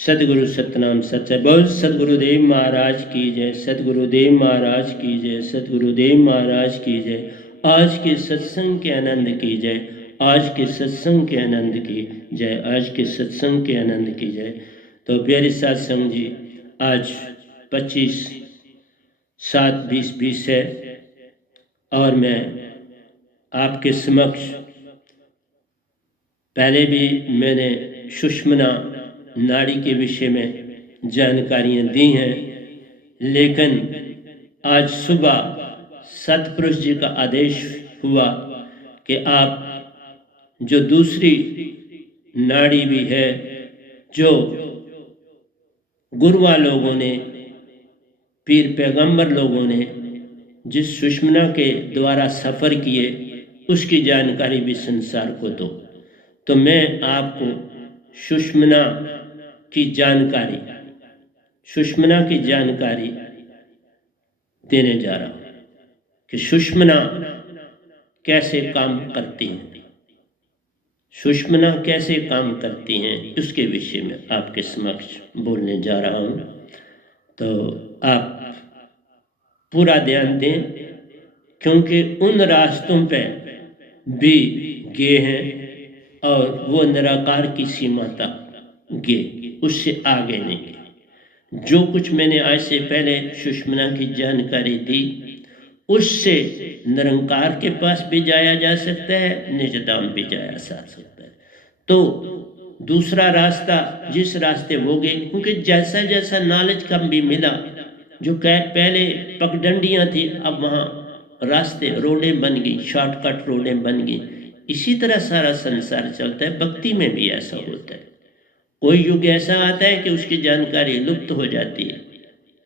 सतगुरु सतनाम सच है। बोल सतगुरुदेव महाराज की जय, सतगुरुदेव महाराज की जय, सतगुरुदेव महाराज की जय। आज के सत्संग के आनंद की जय, आज के सत्संग के आनंद की जय, आज के सत्संग के आनंद की जय। तो प्यारे सत्संग जी, आज 25/7/2020 है और मैं आपके समक्ष पहले भी मैंने सुषुम्ना नाड़ी के विषय में जानकारियाँ दी हैं, लेकिन आज सुबह सतपुरुष जी का आदेश हुआ कि आप जो दूसरी नाड़ी भी है, जो गुरुआ लोगों ने, पीर पैगंबर लोगों ने जिस सुषुम्ना के द्वारा सफ़र किए, उसकी जानकारी भी संसार को दो। तो मैं आपको सुषुम्ना की जानकारी देने जा रहा हूँ कि सुषुम्ना कैसे काम करती हैं, सुषुम्ना कैसे काम करती हैं, उसके विषय में आपके समक्ष बोलने जा रहा हूँ। तो आप पूरा ध्यान दें, क्योंकि उन रास्तों पे भी गए हैं और वो निराकार की सीमा तक गए, उससे आगे नहीं गए। जो कुछ मैंने आज से पहले सुषुम्ना की जानकारी दी, उससे निरंकार के पास भी जाया जा सकता है, निजधाम भी जाया जा सकता है। तो दूसरा रास्ता जिस रास्ते वो गए, क्योंकि जैसा जैसा नॉलेज कम भी मिला, जो पहले पगडंडियाँ थी, अब वहाँ रास्ते रोडें बन गई, शॉर्टकट रोडें बन गई। इसी तरह सारा संसार चलता है, भक्ति में भी ऐसा होता है। कोई युग ऐसा आता है कि उसकी जानकारी लुप्त हो जाती है।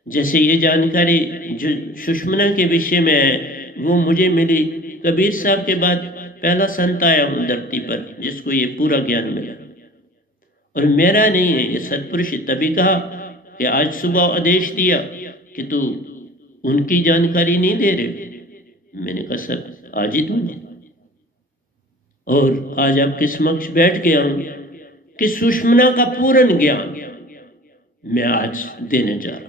जैसे ये जानकारी जो सुषुम्ना के विषय में है, वो मुझे मिली कबीर साहब के बाद पहला संत आया हूँ धरती पर जिसको ये पूरा ज्ञान मिला, और मेरा नहीं है, ये सतपुरुष तभी कहा कि आज सुबह आदेश दिया कि तू उनकी जानकारी नहीं दे रहे। मैंने कहा सर आज ही दूंगा, और आज आपके समक्ष बैठ गया हूँ कि सुषुम्ना का पूर्ण ज्ञान मैं आज देने जा रहा हूँ।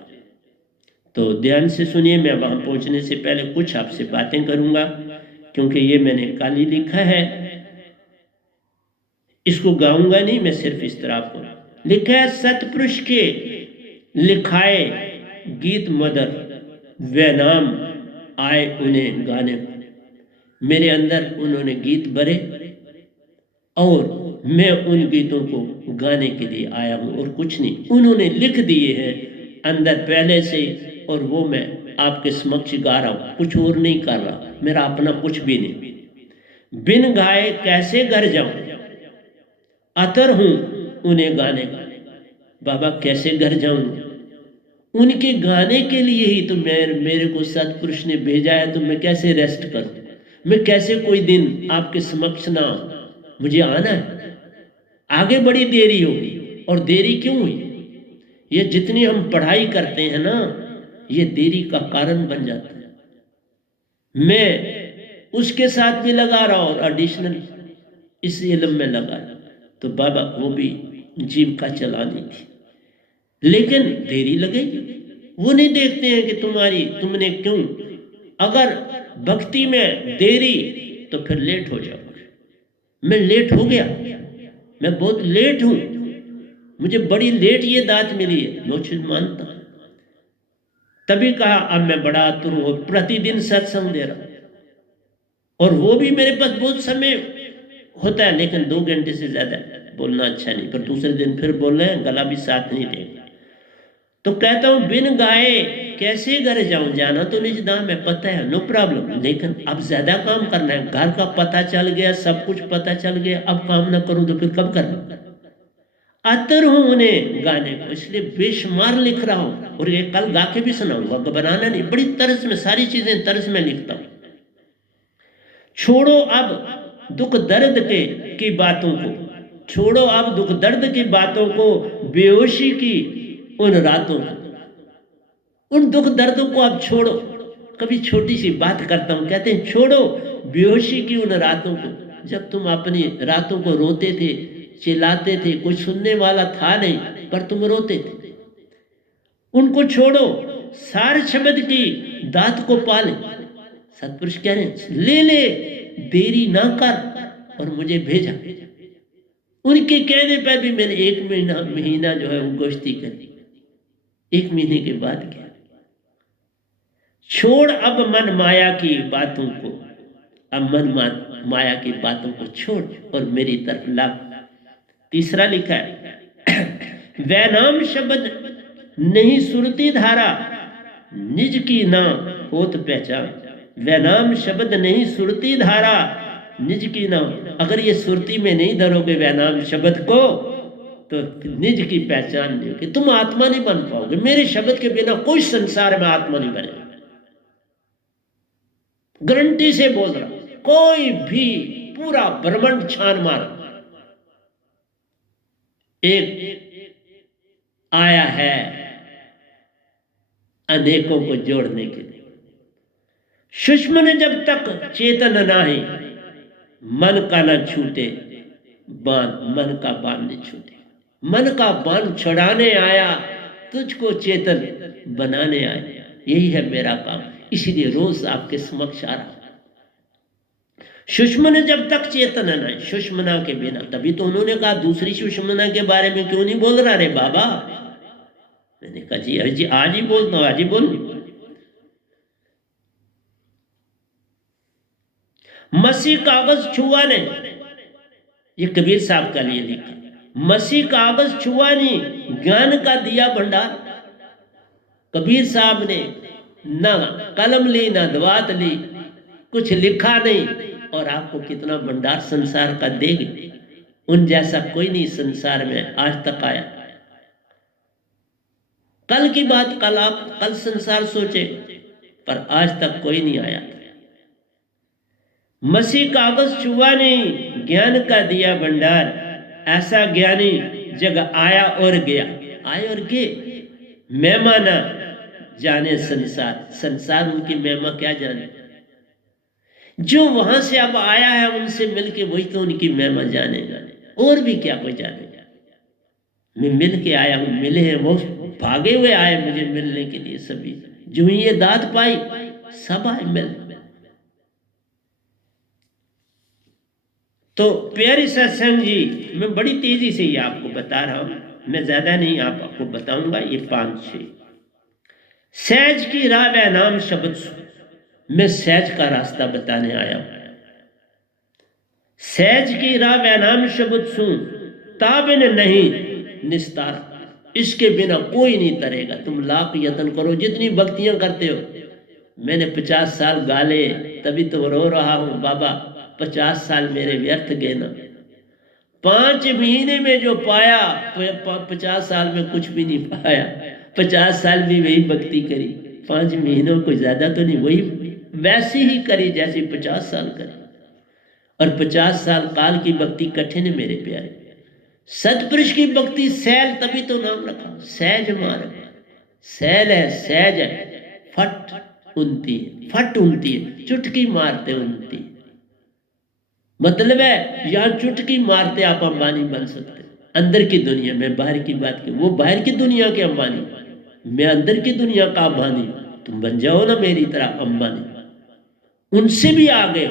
तो ध्यान से सुनिए, मैं वहाँ पहुँचने से पहले कुछ आपसे बातें करूँगा, क्योंकि ये मैंने कल ही लिखा है, इसको गाऊंगा नहीं मैं, सिर्फ इस तरह आपको लिखा है। सतपुरुष के लिखाए गीत मदर वे नाम आए उन्हें गाने को। मेरे अंदर उन्होंने गीत भरे और मैं उन गीतों को गाने के लिए आया हूँ, और कुछ नहीं। उन्होंने लिख दिए हैं अंदर पहले से, और वो मैं आपके समक्ष गा रहा हूँ, कुछ और नहीं कर रहा, मेरा अपना कुछ भी नहीं। बिन गाए कैसे घर जाऊं, अतर हूँ उन्हें गाने का। बाबा कैसे घर जाऊं, उनके गाने के लिए ही तो मेरे को सतपुरुष ने भेजा है। तो मैं कैसे रेस्ट करूं, मैं कैसे कोई दिन आपके समक्ष ना आऊं, मुझे आना है। आगे बड़ी देरी होगी, और देरी क्यों हुई, ये जितनी हम पढ़ाई करते हैं ना, ये देरी का कारण बन जाता है। मैं उसके साथ भी लगा रहा और एडिशनल इस इल्म में लगा, तो बाबा वो भी जीविका चलानी थी, लेकिन देरी लगेगी। वो नहीं देखते हैं कि तुमने क्यों। अगर भक्ति में देरी तो फिर लेट हो जाओगे। मैं लेट हो गया, मैं बहुत लेट हूं, मुझे बड़ी लेट ये दात मिली है, मैं उचित मानता हूं। तभी कहा अब मैं बड़ा आतुर हूं, प्रतिदिन सत्संग दे रहा हूं, और वो भी मेरे पास बहुत समय होता है, लेकिन 2 घंटे से ज्यादा बोलना अच्छा नहीं। पर दूसरे दिन फिर बोल रहे हैं, गला भी साथ नहीं देगा। तो कहता हूं बिन गाए कैसे घर जाऊं, जाना तो निजधाम है, पता है, नो प्रॉब्लम, लेकिन अब ज्यादा काम करना है। घर का पता चल गया, सब कुछ पता चल गया, अब काम ना करूं तो फिर कब करना। आतर हूं उन्हें गाने को, इसलिए बेशुमार लिख रहा हूं, और ये कल गा के भी सुनाऊंगा, बनाना नहीं, बड़ी तर्ज में सारी चीजें तर्ज में लिखता हूं। छोड़ो अब दुख दर्द की बातों को, छोड़ो अब दुख दर्द की बातों को, बेहोशी की उन रातों को, उन दुख दर्दों को अब छोड़ो। कभी छोटी सी बात करता हूं, कहते हैं छोड़ो बेहोशी की उन रातों को। जब तुम अपनी रातों को रोते थे, चिल्लाते थे, कोई सुनने वाला था नहीं, पर तुम रोते थे। उनको छोड़ो, सार शब्द की दात को पाले। सतपुरुष कह रहे हैं ले ले, देरी ना कर और मुझे भेजा। उनके कहने पर भी मैंने 1 महीना जो है वो गोश्ती करी। 1 महीने के बाद क्या, छोड़ अब मन माया की बातों को, अब माया की बातों को छोड़ और मेरी तरफ लाग। तीसरा लिखा है वह नाम शब्द नहीं सुरती धारा, निज की ना होत पहचान। वह नाम शब्द नहीं सुरती धारा, निज की ना। अगर ये सुरती में नहीं धरोगे वह नाम शब्द को, तो निज की पहचान नहीं होगी, तुम आत्मा नहीं बन पाओगे। मेरे शब्द के बिना कोई संसार में आत्मा नहीं बनेगा, गारंटी से बोल रहा। कोई भी पूरा ब्रह्मांड छान मार, एक आया है अनेकों को जोड़ने के लिए। सूक्ष्म ने जब तक चेतन नाही, मन का न छूटे बाण, मन का बाण नहीं छूटे। मन का बाण छुड़ाने आया, तुझको चेतन बनाने आया। यही है मेरा काम, इसीलिए रोज आपके समक्ष आ रहा। सुषमना जब तक चेतन न, सुषमना के बिना, तभी तो उन्होंने कहा दूसरी सुषमना के बारे में क्यों नहीं बोल रहा रे बाबा। मैंने कहा जी आज ही बोलता हूं, आज ही बोल। मसी कागज छुआ ने, ये कबीर साहब का लिए लिखा। मसी कागज छुआ नहीं, ज्ञान का दिया भंडार। कबीर साहब ने ना कलम ली ना दवात ली, कुछ लिखा नहीं, और आपको कितना भंडार संसार का देगी। उन जैसा कोई नहीं संसार में आज तक आया। कल की बात कल, आप कल संसार सोचे, पर आज तक कोई नहीं आया। मसीह कागज छुआ नहीं, ज्ञान का दिया भंडार। ऐसा ज्ञानी जग आया और गया, आए और गए। महिमा ना जाने संसार, संसार उनकी महिमा क्या जाने। जो वहां से अब आया है उनसे मिलके वही तो उनकी महिमा जानेगा, और भी क्या कोई जानेगा। मैं मिल के आया हूं, मिले हैं, वो भागे हुए आए मुझे मिलने के लिए। सभी जो ये दात पाई सब आए मिल। तो प्यारे सत्संग जी, मैं बड़ी तेजी से ये आपको बता रहा हूं, मैं ज्यादा नहीं आपको बताऊंगा। ये 5-6 सहज की राह व नाम शब्द, मैं सहज का रास्ता बताने आया हूं। सहज की राह व नाम शब्द सुन, ताबिन नहीं निस्तार। इसके बिना कोई नहीं तरेगा। तुम लाख यत्न करो, जितनी भक्तियां करते हो। मैंने 50 साल गाले, तभी तो रो रहा हूं बाबा। 50 साल मेरे व्यर्थ गए ना। 5 महीने में जो पाया, 50 साल में कुछ भी नहीं पाया। 50 साल भी वही भक्ति करी, 5 महीनों को ज्यादा तो नहीं, वही वैसी ही करी जैसे 50 साल करी। और 50 साल काल की भक्ति कठिन है मेरे प्यारे। सतपुरुष की भक्ति सैल, तभी तो नाम रखा सहज मार्ग। सैल है, सहज है, फट उनती है, फट उनती है, चुटकी मारते उनती। मतलब है यहां चुटकी मारते आप अंबानी बन सकते। अंदर की दुनिया में, बाहर की बात की, वो बाहर की दुनिया के अंबानी, मैं अंदर की दुनिया का अंबानी। तुम बन जाओ ना मेरी तरह अंबानी, उनसे भी आगे।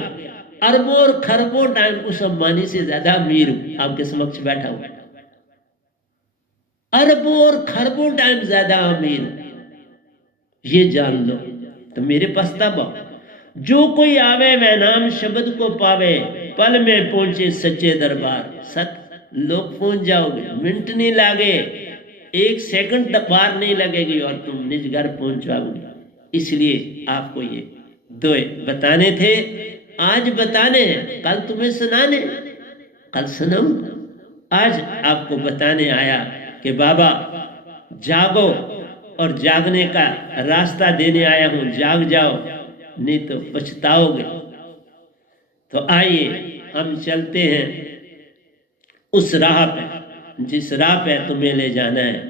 अरबों और खरबों टाइम उस अंबानी से ज्यादा अमीर हूं, आपके समक्ष बैठा हुआ। अरबों और खरबों टाइम ज्यादा अमीर हूं, ये जान लो। तो मेरे पास तब आओ। जो कोई आवे वह नाम शब्द को पावे, पल में पहुंचे सच्चे दरबार। सत लोग पहुंच जाओगे, मिनट नहीं लागे, 1 सेकंड बार नहीं लगेगी और तुम निज घर पहुंच जाओगे। इसलिए आपको ये 2 बताने थे, आज बताने हैं, कल तुम्हें सुनाने, कल सुनाऊंगा। आज आपको बताने आया कि बाबा जागो, और जागने का रास्ता देने आया हूं। जाग जाओ, नहीं तो पछताओगे। तो आइए हम चलते हैं उस राह पे, जिस राह पे तुम्हें ले जाना है।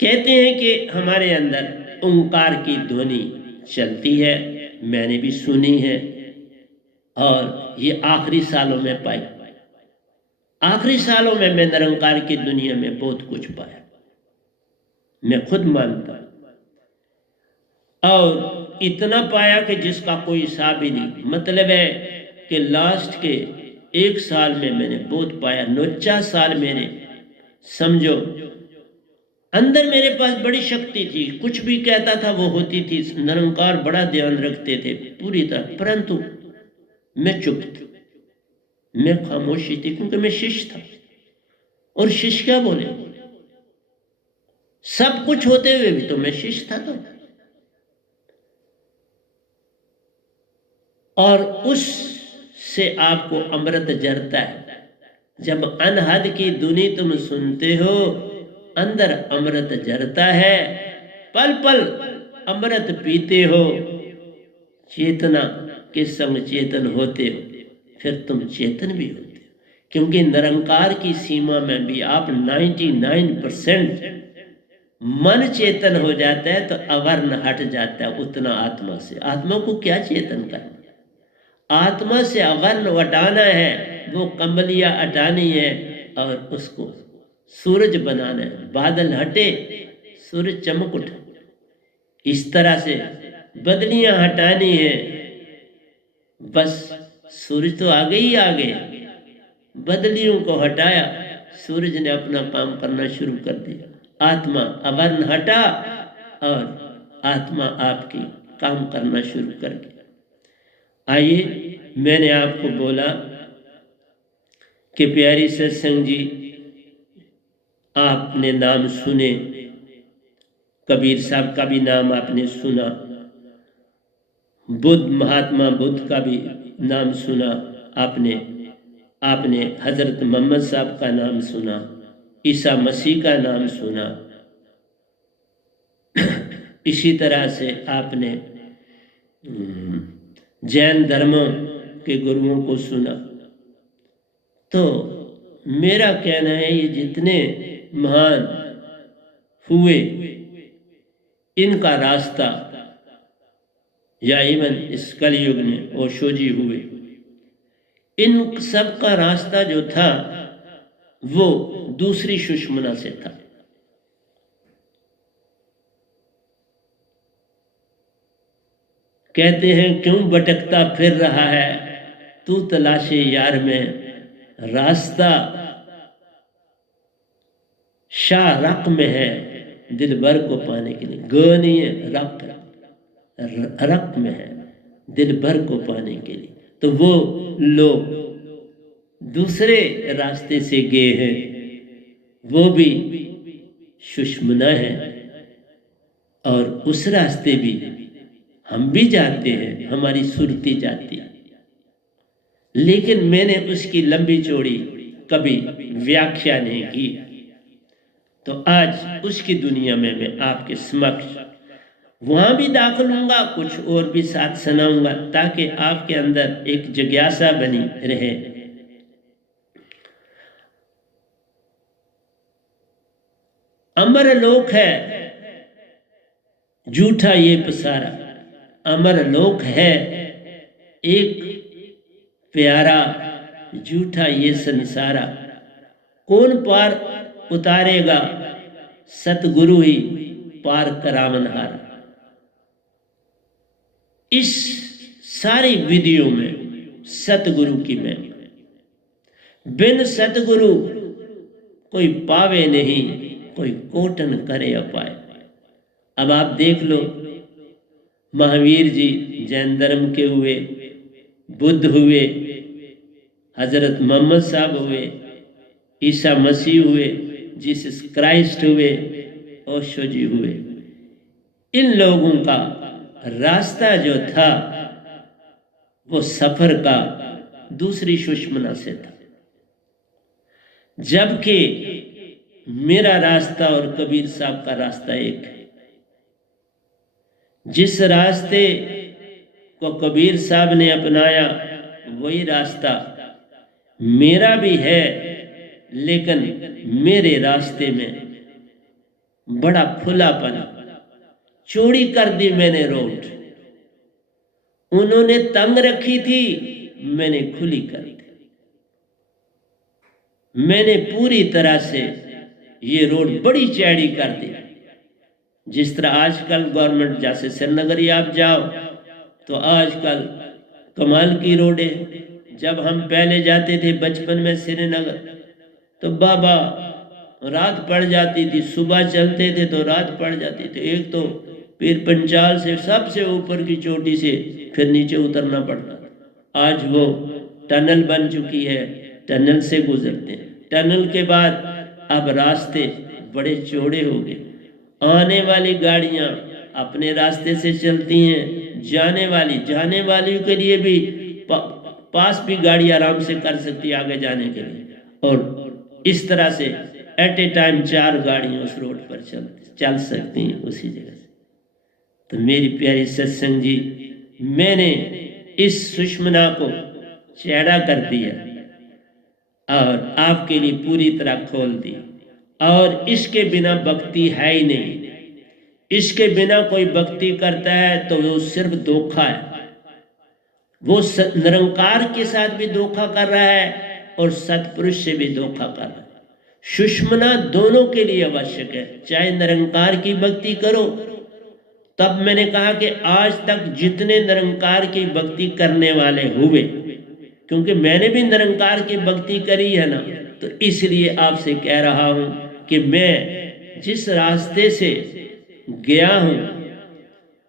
कहते हैं कि हमारे अंदर ओंकार की ध्वनि चलती है, मैंने भी सुनी है, और ये आखिरी सालों में पाई। आखिरी सालों में मैं निरंकार की दुनिया में बहुत कुछ पाया, मैं खुद मानता हूं, और इतना पाया कि जिसका कोई हिसाब ही नहीं। मतलब है कि लास्ट के 1 साल में मैंने बहुत पाया। 49 साल मेरे, समझो, अंदर मेरे पास बड़ी शक्ति थी, कुछ भी कहता था वो होती थी। निरंकार बड़ा ध्यान रखते थे पूरी तरह, परंतु मैं चुप था, मैं खामोशी थी, क्योंकि मैं शिष्य था। और शिष्य क्या बोले, सब कुछ होते हुए भी तो मैं शिष्य था। तो और उससे आपको अमृत जरता है। जब अनहद की धुनी तुम सुनते हो, अंदर अमृत जरता है, पल पल अमृत पीते हो, चेतना के संग चेतन होते हो, फिर तुम चेतन भी होते हो। क्योंकि निरंकार की सीमा में भी आप 99% मन चेतन हो जाता है तो अवर्ण हट जाता है उतना आत्मा से। आत्मा को क्या चेतन करना, आत्मा से अवर्ण हटाना है, वो कंबलियां हटानी है और उसको सूरज बनाना है। बादल हटे, सूरज चमक उठे, इस तरह से बदलियां हटानी है। बस सूरज तो आगे ही आ गया, बदलियों को हटाया, सूरज ने अपना काम करना शुरू कर दिया। आत्मा अवर्ण हटा और आत्मा आपकी काम करना शुरू कर दिया। आइए, मैंने आपको बोला कि प्यारी सत्संग जी, आपने नाम सुने, कबीर साहब का भी नाम आपने सुना, बुद्ध, महात्मा बुद्ध का भी नाम सुना आपने, आपने हजरत मोहम्मद साहब का नाम सुना, ईसा मसीह का नाम सुना, इसी तरह से आपने जैन धर्मों के गुरुओं को सुना। तो मेरा कहना है, ये जितने महान हुए, इनका रास्ता, या इवन इस कलयुग में ओशो जी हुए, इन सब का रास्ता जो था वो दूसरी सुषमना से था। कहते हैं क्यों भटकता फिर रहा है तू तलाशे यार में, रास्ता शाह रक में है दिल भर को पाने के लिए। ग नहीं है, रक में है दिल भर को पाने के लिए। तो वो लोग दूसरे रास्ते से गए हैं, वो भी सुषमना है, और उस रास्ते भी हम भी जाते हैं, हमारी सुरती जाती है। लेकिन मैंने उसकी लंबी चौड़ी कभी व्याख्या नहीं की। तो आज उसकी दुनिया में मैं आपके समक्ष वहां भी दाखिल होऊंगा, कुछ और भी साथ सुनाऊंगा, ताकि आपके अंदर एक जिज्ञासा बनी रहे। अमर लोक है झूठा ये पसारा, अमर लोक है एक प्यारा, झूठा ये संसारा। कौन पार उतारेगा, सतगुरु ही पार करावनहार। इस सारी विधियों में सतगुरु की महिमा, बिन सतगुरु कोई पावे नहीं, कोई कोटन करे अपाए। अब आप देख लो, महावीर जी जैन धर्म के हुए, बुद्ध हुए, हजरत मोहम्मद साहब हुए, ईसा मसीह हुए, जीसस क्राइस्ट हुए, ओशो जी हुए। इन लोगों का रास्ता जो था वो सफर का दूसरी सुषमना से था, जबकि मेरा रास्ता और कबीर साहब का रास्ता एक है। जिस रास्ते को कबीर साहब ने अपनाया वही रास्ता मेरा भी है, लेकिन मेरे रास्ते में बड़ा खुलापन, चौड़ी कर दी मैंने रोड। उन्होंने तंग रखी थी, मैंने खुली कर दी। मैंने पूरी तरह से ये रोड बड़ी चौड़ी कर दी। जिस तरह आजकल गवर्नमेंट, जैसे श्रीनगर ही आप जाओ तो आजकल कमाल की रोड है। जब हम पहले जाते थे बचपन में श्रीनगर तो बाबा रात पड़ जाती थी, सुबह चलते थे तो रात पड़ जाती थी। एक तो पीर पंचाल से सबसे ऊपर की चोटी से फिर नीचे उतरना पड़ता। आज वो टनल बन चुकी है, टनल से गुजरते हैं। टनल के बाद अब रास्ते बड़े चौड़े हो गए, आने वाली गाड़ियां अपने रास्ते से चलती हैं, जाने वाली के लिए भी पास भी गाड़ी आराम से कर सकती है आगे जाने के लिए। और इस तरह से एट ए टाइम 4 गाड़ियां उस रोड पर चल सकती हैं उसी जगह से। तो मेरी प्यारी सत्संग जी, मैंने इस सुषमना को चौड़ा कर दिया और आपके लिए पूरी तरह खोल दी। और इसके बिना भक्ति है ही नहीं। इसके बिना कोई भक्ति करता है तो वो सिर्फ धोखा है। वो निरंकार के साथ भी धोखा कर रहा है और सतपुरुष से भी धोखा कर रहा है। सुषमना दोनों के लिए आवश्यक है। चाहे निरंकार की भक्ति करो, तब मैंने कहा कि आज तक जितने निरंकार की भक्ति करने वाले हुए, क्योंकि मैंने भी निरंकार की भक्ति करी है ना, तो इसलिए आपसे कह रहा हूं कि मैं जिस रास्ते से गया हूं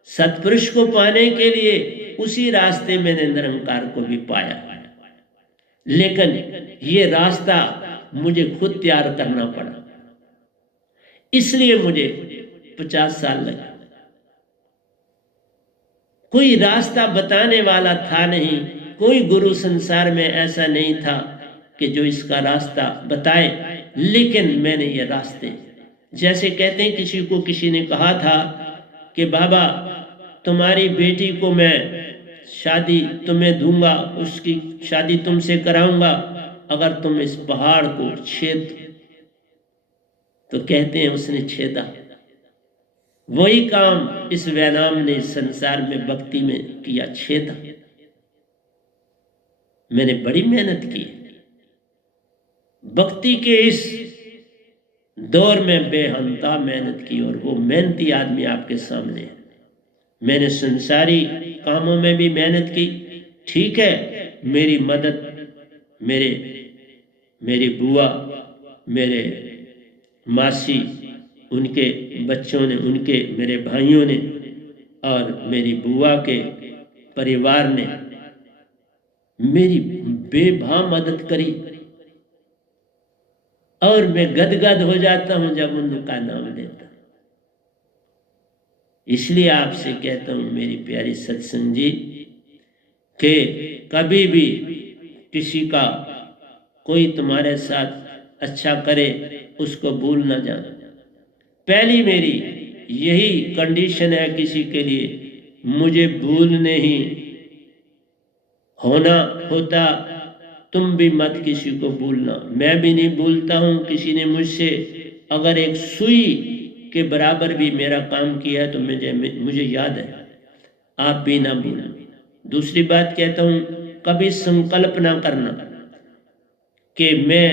सतपुरुष को पाने के लिए, उसी रास्ते मैंने निरंकार को भी पाया। लेकिन ये रास्ता मुझे खुद तैयार करना पड़ा, इसलिए मुझे 50 साल लगे। कोई रास्ता बताने वाला था नहीं, कोई गुरु संसार में ऐसा नहीं था कि जो इसका रास्ता बताए। लेकिन मैंने ये रास्ते, जैसे कहते हैं किसी को किसी ने कहा था कि बाबा तुम्हारी बेटी को मैं शादी तुम्हें दूंगा, उसकी शादी तुमसे कराऊंगा अगर तुम इस पहाड़ को छेद। तो कहते हैं उसने छेदा। वही काम इस वैनाम ने संसार में भक्ति में किया, छेदा। मैंने बड़ी मेहनत की भक्ति के इस दौर में, बेहंता मेहनत की, और वो मेहनती आदमी आपके सामने है। मैंने संसारी कामों में भी मेहनत की, ठीक है। मेरी मदद मेरी बुआ, मेरे मासी, उनके बच्चों ने, उनके मेरे भाइयों ने और मेरी बुआ के परिवार ने मेरी बेभा मदद करी। और मैं गदगद हो जाता हूं जब उनका नाम लेता। इसलिए आपसे कहता हूं मेरी प्यारी सत्संग जी कि कभी भी किसी का कोई तुम्हारे साथ अच्छा करे उसको भूल ना जाना। पहली मेरी यही कंडीशन है किसी के लिए, मुझे भूल नहीं होना होता, तुम भी मत किसी को भूलना। मैं भी नहीं भूलता हूँ। किसी ने मुझसे अगर एक सुई के बराबर भी मेरा काम किया है तो मुझे याद है, आप भी ना भूलना। दूसरी बात कहता हूँ, कभी संकल्प ना करना कि मैं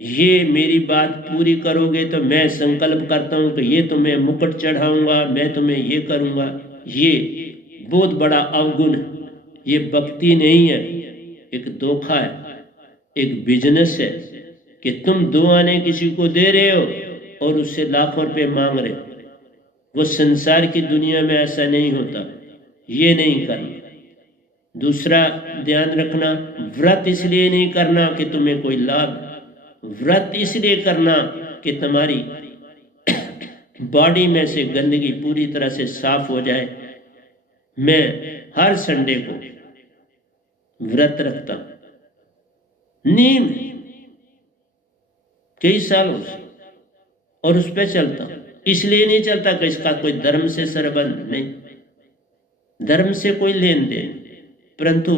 ये मेरी बात पूरी करोगे तो मैं संकल्प करता हूँ कि ये तुम्हें मुकुट चढ़ाऊंगा, मैं तुम्हें ये करूँगा। ये बहुत बड़ा अवगुण, ये भक्ति नहीं है, एक धोखा है, एक बिजनेस है कि तुम 2 आने किसी को दे रहे हो और उससे लाखों रुपए मांग रहे हो। वो संसार की दुनिया में ऐसा नहीं होता, ये नहीं करना। दूसरा ध्यान रखना, व्रत इसलिए नहीं करना कि तुम्हें कोई लाभ, व्रत इसलिए करना कि तुम्हारी बॉडी में से गंदगी पूरी तरह से साफ हो जाए। मैं हर संडे को व्रत रखता हूं, नीम कई सालों से, और उस पर चलता हूं। इसलिए नहीं चलता कि इसका कोई धर्म से संबंध नहीं, धर्म से कोई लेन देन, परंतु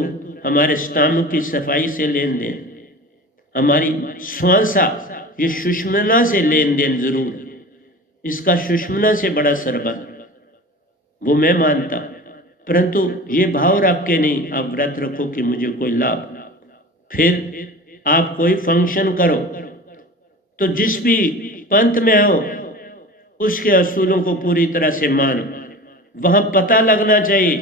हमारे स्टामों की सफाई से लेन देन, हमारी श्वासा, ये सुषमना से लेन देन जरूर, इसका सुषमना से बड़ा संबंध, वो मैं मानता। परंतु ये भाव रख के नहीं आप व्रत रखो कि मुझे कोई लाभ। फिर आप कोई फंक्शन करो तो जिस भी पंथ में हो उसके असूलों को पूरी तरह से मानो। वहां पता लगना चाहिए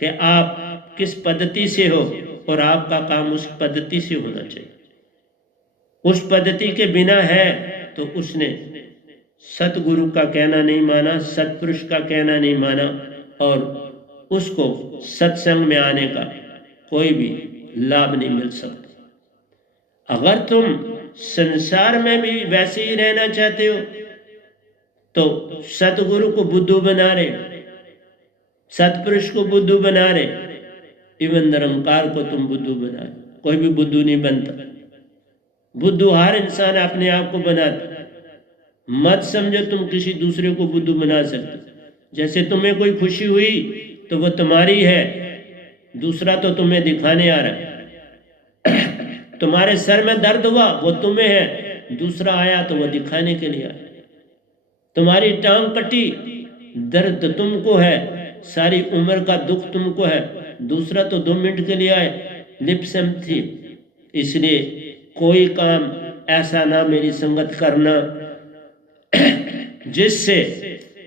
कि आप किस पद्धति से हो और आपका काम उस पद्धति से होना चाहिए। उस पद्धति के बिना है तो उसने सतगुरु का कहना नहीं माना, सतपुरुष का कहना नहीं माना, और उसको सत्संग में आने का कोई भी लाभ नहीं मिल सकता। अगर तुम संसार में भी वैसे ही रहना चाहते हो तो सतगुरु को बुद्धू बना रहे, सतपुरुष को बुद्धू बना रहे, इवन निरंकार को तुम बुद्धू बना रहे। कोई भी बुद्धू नहीं बनता, बुद्धू हर इंसान अपने आप को बनाता। मत समझो तुम किसी दूसरे को बुद्धू बना सकते। जैसे तुम्हें कोई खुशी हुई तो वो तुम्हारी है, दूसरा तो तुम्हें दिखाने आ रहा है। तुम्हारे सर में दर्द हुआ वो तुम्हें है, दूसरा आया तो वो दिखाने के लिए आया। तुम्हारी टांग कटी, दर्द तुमको है, सारी उम्र का दुख तुमको है, दूसरा तो 2 मिनट के लिए आए, लिप सिम्पथी। इसलिए कोई काम ऐसा ना मेरी संगत करना जिससे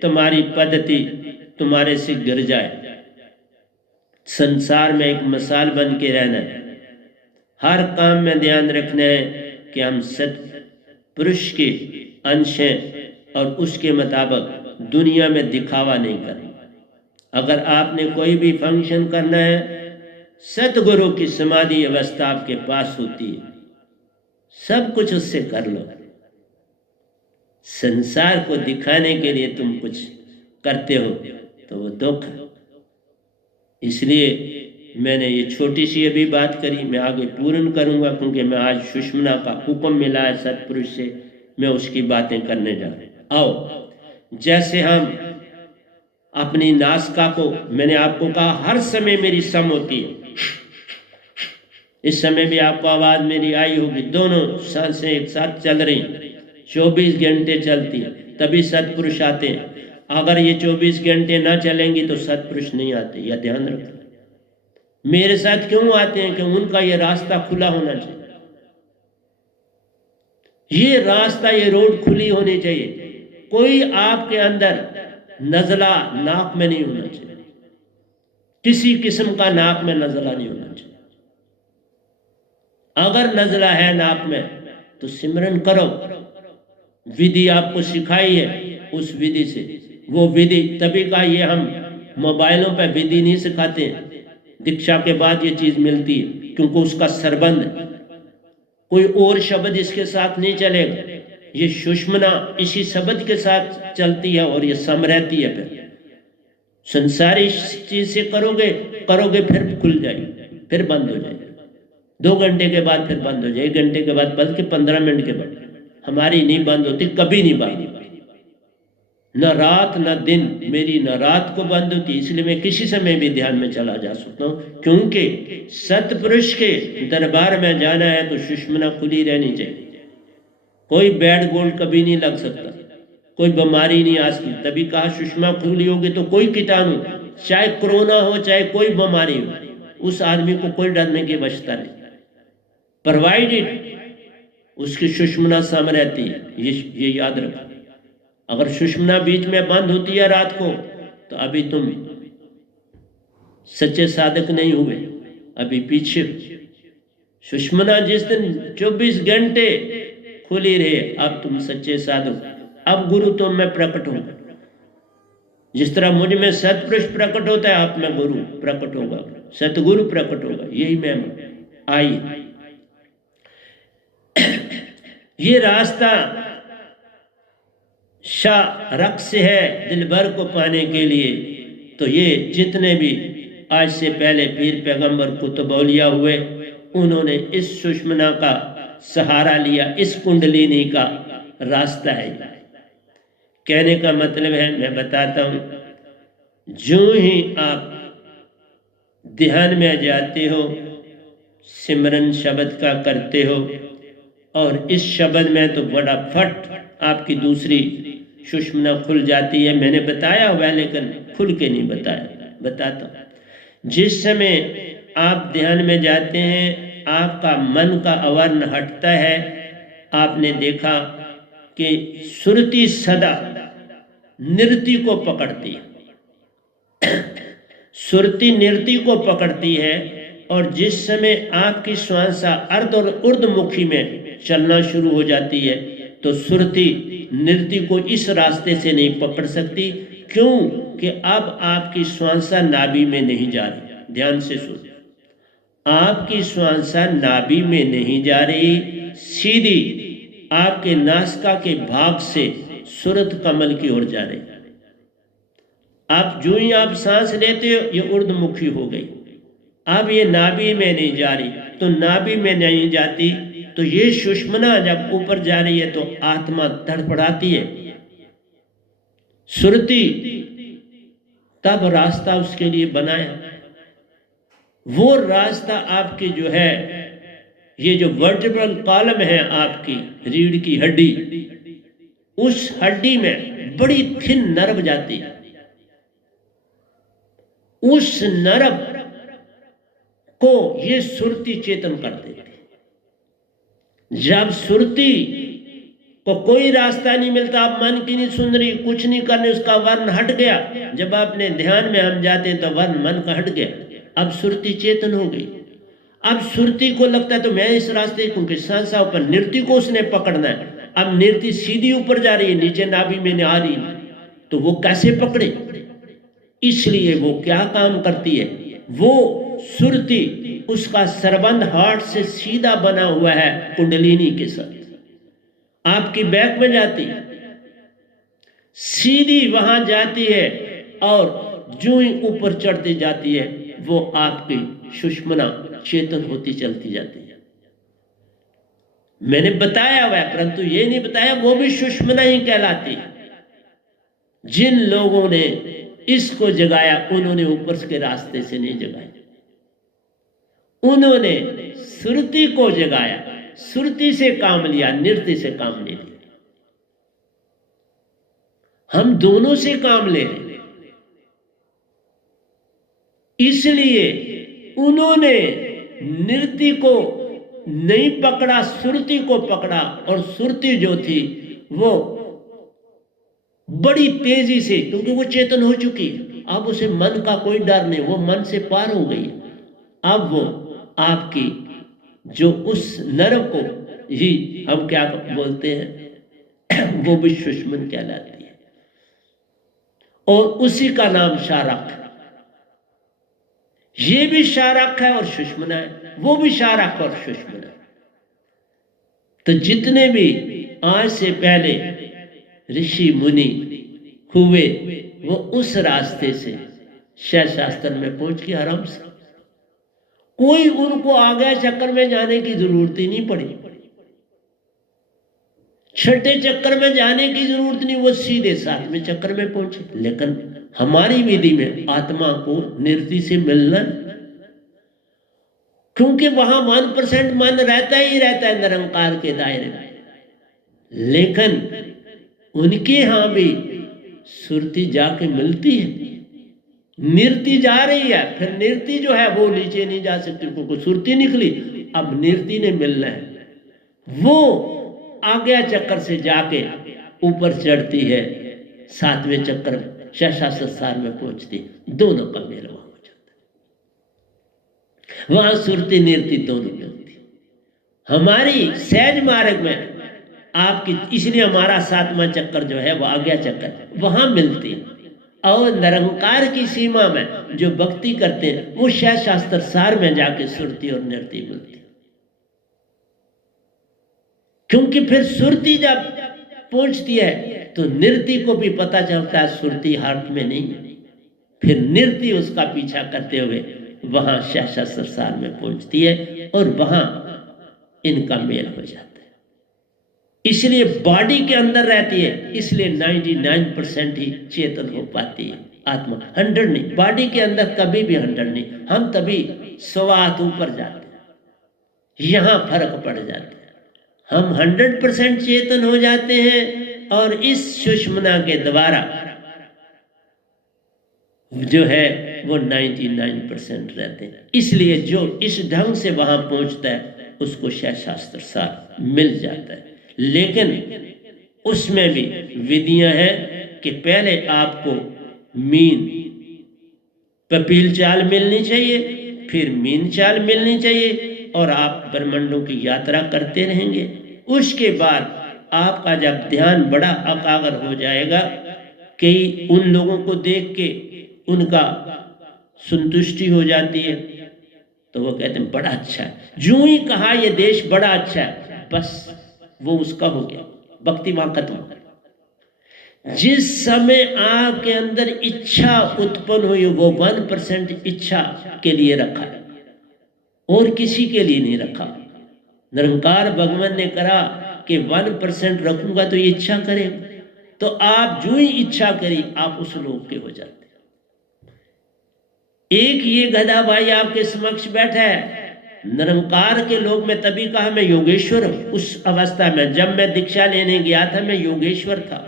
तुम्हारी पद्धति तुम्हारे से गिर जाए। संसार में एक मिसाल बन के रहना है। हर काम में ध्यान रखना है कि हम सत्पुरुष के अंश हैं और उसके मुताबिक दुनिया में दिखावा नहीं करना। अगर आपने कोई भी फंक्शन करना है, सतगुरु की समाधि अवस्था आपके पास होती है, सब कुछ उससे कर लो। संसार को दिखाने के लिए तुम कुछ करते हो तो वो दुख है। इसलिए मैंने ये छोटी सी अभी बात करी, मैं आगे पूर्ण करूंगा क्योंकि मैं आज सुषमना का हुक्म मिला है सतपुरुष से, मैं उसकी बातें करने जा रहा हूं। आओ, जैसे हम अपनी नासिका को, मैंने आपको कहा हर समय मेरी सम होती है, इस समय भी आपको आवाज मेरी आई होगी, दोनों सांसें एक साथ चल रही, 24 घंटे चलती हैं, तभी सतपुरुष आते हैं। अगर ये 24 घंटे ना चलेंगी तो सतपुरुष नहीं आते, यह ध्यान रखना। मेरे साथ क्यों आते हैं कि उनका ये रास्ता खुला होना चाहिए, ये रास्ता, ये रोड खुली होनी चाहिए। कोई आपके अंदर नजला नाक में नहीं होना चाहिए, किसी किस्म का नाक में नजला नहीं होना चाहिए। अगर नजला है नाक में तो सिमरन करो, विधि आपको सिखाई है उस विधि से, वो विधि तभी का, ये हम मोबाइलों पे विधि नहीं सिखाते हैं, दीक्षा के बाद ये चीज मिलती है क्योंकि उसका सरबंध, कोई और शब्द इसके साथ नहीं चलेगा। ये सुषमना इसी शब्द के साथ चलती है और ये सम रहती है। फिर संसारी चीज से करोगे फिर खुल जाएगी, फिर बंद हो जाएगी, 2 घंटे के बाद फिर बंद हो जाए, 1 घंटे के बाद, बल्कि 15 मिनट के बाद। हमारी नहीं बंद होती, कभी नहीं बंद, न रात न दिन, मेरी न रात को बंद होती। इसलिए मैं किसी समय भी ध्यान में चला जा सकता हूँ, क्योंकि सतपुरुष के दरबार में जाना है तो सुषमना खुली रहनी चाहिए। कोई बैड गोल्ड कभी नहीं लग सकता, कोई बीमारी नहीं आ सकती। तभी कहा सुषमा खुली होगी तो कोई कीटाणु, चाहे कोरोना हो चाहे कोई बीमारी हो, उस आदमी को कोई डरने की आवश्यकता नहीं, प्रोवाइडेड उसकी सुषमना सम रहती है। ये याद रखो। अगर सुषमना बीच में बंद होती है रात को तो अभी तुम सच्चे साधक नहीं हुए, अभी पीछे। सुषमना जिस दिन 24 घंटे खुली रहे, अब तुम सच्चे साधक, अब गुरु तुम में प्रकट होगा। जिस तरह मुझ में सतपुरुष प्रकट होता है, आप में गुरु प्रकट होगा, सतगुरु प्रकट होगा। यही महिमा आई। ये रास्ता रक्स है दिलबर को पाने के लिए। तो ये जितने भी आज से पहले पीर पैगंबर कुतुब औलिया हुए, उन्होंने इस सुषमना का सहारा लिया, इस कुंडलिनी का रास्ता है। कहने का मतलब है, मैं बताता हूं, जो ही आप ध्यान में जाते हो, सिमरन शब्द का करते हो, और इस शब्द में तो बड़ा फट आपकी दूसरी सुषमना खुल जाती है। मैंने बताया हुआ है लेकिन खुल के नहीं बताता। जिस समय आप ध्यान में जाते हैं, आपका मन का आवरण हटता है। आपने देखा कि सुरती सदा नृत्य को पकड़ती है, सुरती नृत्य को पकड़ती है, और जिस समय आपकी श्वासा अर्ध और ऊर्ध्वमुखी में चलना शुरू हो जाती है तो सुरती नृत्य को इस रास्ते से नहीं पकड़ सकती। क्यों? कि अब आपकी श्वासा नाभि में नहीं जा रही। ध्यान से सुन, आपकी श्वासा नाभि में नहीं जा रही, सीधी आपके नासिका के भाग से सुरत कमल की ओर जा रही। आप जो ही आप सांस लेते हो ये ऊर्ध्वमुखी हो गई, अब ये नाभि में नहीं जा रही, तो नाभि में नहीं जाती तो ये सुषुम्ना जब ऊपर जा रही है तो आत्मा तड़फड़ाती है। सुरती तब रास्ता उसके लिए बनाया, वो रास्ता आपके जो है ये जो वर्टिब्रल कॉलम है आपकी रीढ़ की हड्डी, उस हड्डी में बड़ी थिन नर्व जाती है, उस नर्व को ये सुरती चेतन कर देती। जब सुरती को कोई रास्ता नहीं मिलता, आप मन की नहीं सुन रही, कुछ नहीं करने, उसका वर्ण हट गया। जब आपने ध्यान में हम जाते हैं तो वर्ण मन का हट गया, अब सुरती चेतन हो गई। अब सुरती को लगता है तो मैं इस रास्ते, क्योंकि सांसा ऊपर नृत्य को उसने पकड़ना है, अब नृत्य सीधी ऊपर जा रही है, नीचे नाभि में नहीं आ रही, तो वो कैसे पकड़े? इसलिए वो क्या काम करती है, वो सुरती उसका सरबंध हार्ट से सीधा बना हुआ है कुंडलिनी के साथ, आपकी बैक में जाती, सीधी वहां जाती है, और जो ही ऊपर चढ़ती जाती है वो आपकी सुषुम्ना चेतन होती चलती जाती है। मैंने बताया हुआ है, परंतु ये नहीं बताया वो भी सुषुम्ना ही कहलाती है। जिन लोगों ने इसको जगाया उन्होंने ऊपर के रास्ते से नहीं जगाया, उन्होंने सुरती को जगाया, सुरती से काम लिया, नृत्य से काम नहीं लिया। हम दोनों से काम ले रहे, इसलिए उन्होंने नृत्य को नहीं पकड़ा, सुरती को पकड़ा, और सुरती जो थी वो बड़ी तेजी से, क्योंकि वो चेतन हो चुकी, अब उसे मन का कोई डर नहीं, वो मन से पार हो गई। अब वो आपकी जो उस नर्व को ही हम क्या बोलते हैं वो भी सुषुम्ना कहलाती है, और उसी का नाम शारक। ये भी शारक है और सुषुम्ना है, वो भी शारक और सुषुम्ना। तो जितने भी आज से पहले ऋषि मुनि हुए वो उस रास्ते से शैव शास्त्र में पहुंच के आराम से, कोई उनको आगे चक्कर में जाने की जरूरत ही नहीं पड़ी, छठे चक्कर में जाने की जरूरत नहीं, वो सीधे 7वें चक्कर में पहुंचे। लेकिन हमारी विधि में आत्मा को नृत्य से मिलना, क्योंकि वहां 1% मन रहता ही रहता है निरंकार के दायरे में, लेकिन उनके यहां भी सुरती जाके मिलती है, नृत्य जा रही है, फिर नृत्य जो है वो नीचे नहीं जा सकती क्योंकि सुरती निकली, अब नृत्य ने मिलना है, वो आज्ञा चक्कर से जाके ऊपर चढ़ती है, 7वें चक्कर शशास्त्र में पहुंचती, दोनों का मेल वहां हो जाता है, वहां सुरती नृत्य दोनों मिलती। हमारी सहज मार्ग में आपकी, इसलिए हमारा 7वां चक्कर जो है वो आज्ञा चक्कर वहां मिलती है, और निरंकार की सीमा में जो भक्ति करते हैं वो शैव शास्त्र सार में जाके सुरती और नृत्य मिलती है। क्योंकि फिर सुरती जब पहुंचती है तो नृत्य को भी पता चलता है सुरती हार्ट में नहीं है, फिर नृत्य उसका पीछा करते हुए वहां शैव शास्त्र सार में पहुंचती है, और वहां इनका मेल हो जाता है। इसलिए बॉडी के अंदर रहती है, इसलिए 99% ही चेतन हो पाती है आत्मा, 100 नहीं, बॉडी के अंदर कभी भी 100 नहीं, हम तभी 100 हाथ ऊपर जाते हैं, यहां फर्क पड़ जाता है। हम 100% चेतन हो जाते हैं, और इस सुषुम्ना के द्वारा जो है वो 99% रहते हैं। इसलिए जो इस ढंग से वहां पहुंचता है उसको शास्त्र सार मिल जाता है। लेकिन उसमें भी विधियां हैं कि पहले आपको मीन पपील चाल मिलनी चाहिए, फिर मीन चाल मिलनी चाहिए, और आप ब्रह्मांडों की यात्रा करते रहेंगे। उसके बाद आपका जब ध्यान बड़ा अकागर हो जाएगा, कई उन लोगों को देख के उनका संतुष्टि हो जाती है, तो वो कहते हैं बड़ा अच्छा है। जो ही कहा ये देश बड़ा अच्छा है, बस वो उसका हो गया, भक्ति वहां खत्म। जिस समय आपके अंदर इच्छा उत्पन्न हुई, वो 1% इच्छा के लिए रखा है और किसी के लिए नहीं रखा। निरंकार भगवान ने कहा कि 1% रखूंगा तो ये इच्छा करेगा, तो आप जो ही इच्छा करी आप उस लोक के हो जाते। एक ये गधा भाई आपके समक्ष बैठा है, निरंकार के लोक में, तभी कहा मैं योगेश्वर हूं। उस अवस्था में जब मैं दीक्षा लेने गया था मैं योगेश्वर था,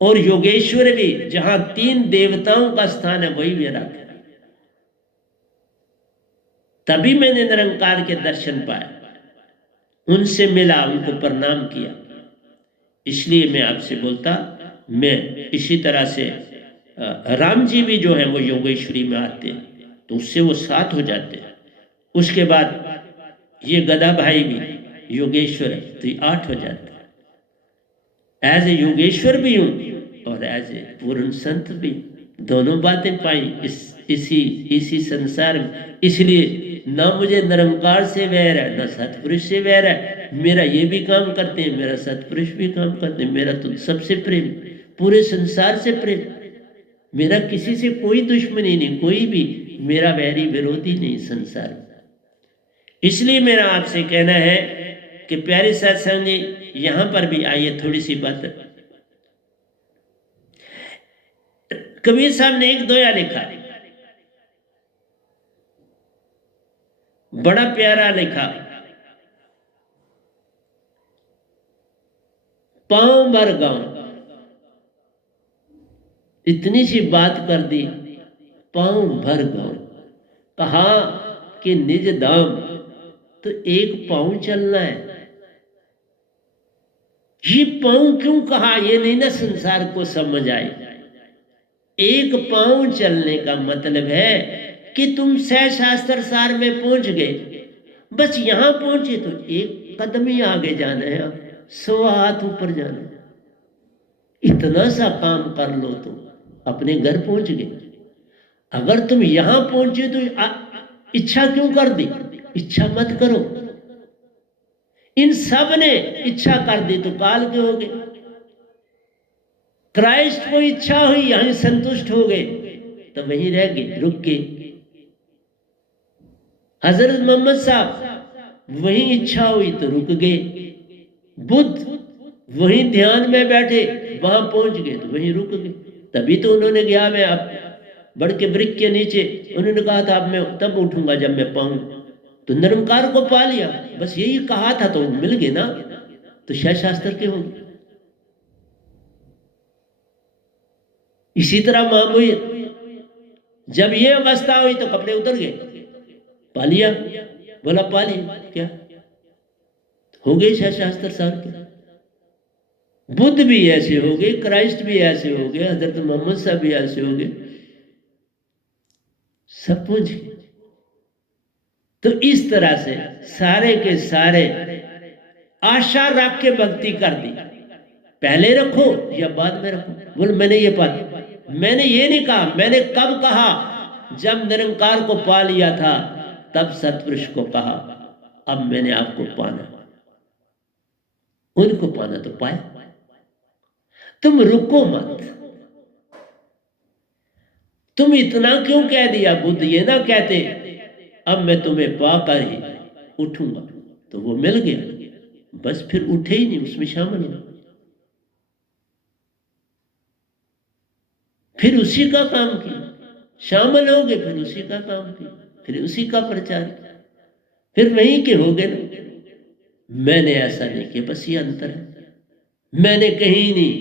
और योगेश्वर भी जहां 3 देवताओं का स्थान है वही मेरा था। तभी मैंने निरंकार के दर्शन पाए, उनसे मिला, उनको प्रणाम किया। इसलिए मैं आपसे बोलता, मैं इसी तरह से राम जी भी जो है वो योगेश्वरी में आते हैं, तो उससे वो 7 हो जाते हैं। उसके बाद ये गदा भाई भी योगेश्वर है, तो ये 8 हो जाते हैं। एज ए योगेश्वर भी हूं और एज ए पूर्ण संत भी, दोनों बातें पाई इसी संसार में। इसलिए ना मुझे निरंकार से वैर है, ना सतपुरुष से वैर है। मेरा ये भी काम करते हैं, मेरा सतपुरुष भी काम करते हैं, मेरा तो सबसे प्रेम, पूरे संसार से प्रेम। मेरा किसी से कोई दुश्मनी नहीं, कोई भी मेरा वैरी विरोधी नहीं संसार में। इसलिए मेरा आपसे कहना है कि प्यारे सत्संग जी, यहां पर भी आइए थोड़ी सी बात। कबीर साहब ने एक दोया लिखा, बड़ा प्यारा लिखा, पांव भर गांव। इतनी सी बात कर दी, पांव भर गांव। कहा कि निज धाम तो एक पांव चलना है। ये पांव क्यों कहा, ये नहीं ना संसार को समझ आए। एक पांव चलने का मतलब है कि तुम शास्त्र सार में पहुंच गए, बस यहां पहुंचे तो एक कदम ही आगे जाना है, 100 हाथ ऊपर जाना है। इतना सा काम कर लो तो अपने घर पहुंच गए। अगर तुम यहां पहुंचे तो इच्छा क्यों कर दी, इच्छा मत करो। इन सब ने इच्छा कर दी तो काल के हो गए। क्राइस्ट को इच्छा हुई, यहीं संतुष्ट हो गए, तो वहीं रह गए, रुक गए। हजरत मोहम्मद साहब वहीं इच्छा हुई तो रुक गए। बुद्ध वहीं ध्यान में बैठे, वहां पहुंच गए तो वहीं रुक गए। तभी तो उन्होंने गया, मैं अब बढ़ के वृक्ष के नीचे, उन्होंने कहा था अब मैं तब उठूंगा जब मैं पाऊं, तो निरंकार को पा लिया। बस यही कहा था तो मिल गए ना, तो शास्त्र के हो। इसी तरह मामूली जब ये अवस्था हुई तो कपड़े उतर गए, पा लिया, बोला पा लिया, क्या हो गए शास्त्र सार के। बुद्ध भी ऐसे हो गए, क्राइस्ट भी ऐसे हो गए, हजरत मोहम्मद साहब भी ऐसे हो गए, सब पूछ गए। तो इस तरह से सारे के सारे आशा रख के भक्ति कर दी। पहले रखो या बाद में रखो, बोल मैंने ये पा, मैंने ये नहीं कहा, मैंने कब कहा, जब निरंकार को पा लिया था तब सतपुरुष को कहा अब मैंने आपको पाना। उनको पाना तो पाए, तुम रुको मत। तुम इतना क्यों कह दिया, बुद्ध ये ना कहते अब मैं तुम्हें पाकर ही उठूंगा, तो वो मिल गया, बस फिर उठे ही नहीं, उसमें शामिल हो, फिर उसी का काम किया, शामिल हो गए, फिर उसी का काम किया, फिर उसी का प्रचार, फिर वहीं के हो गए ना। मैंने ऐसा नहीं किया, बस ये अंतर है। मैंने कहीं नहीं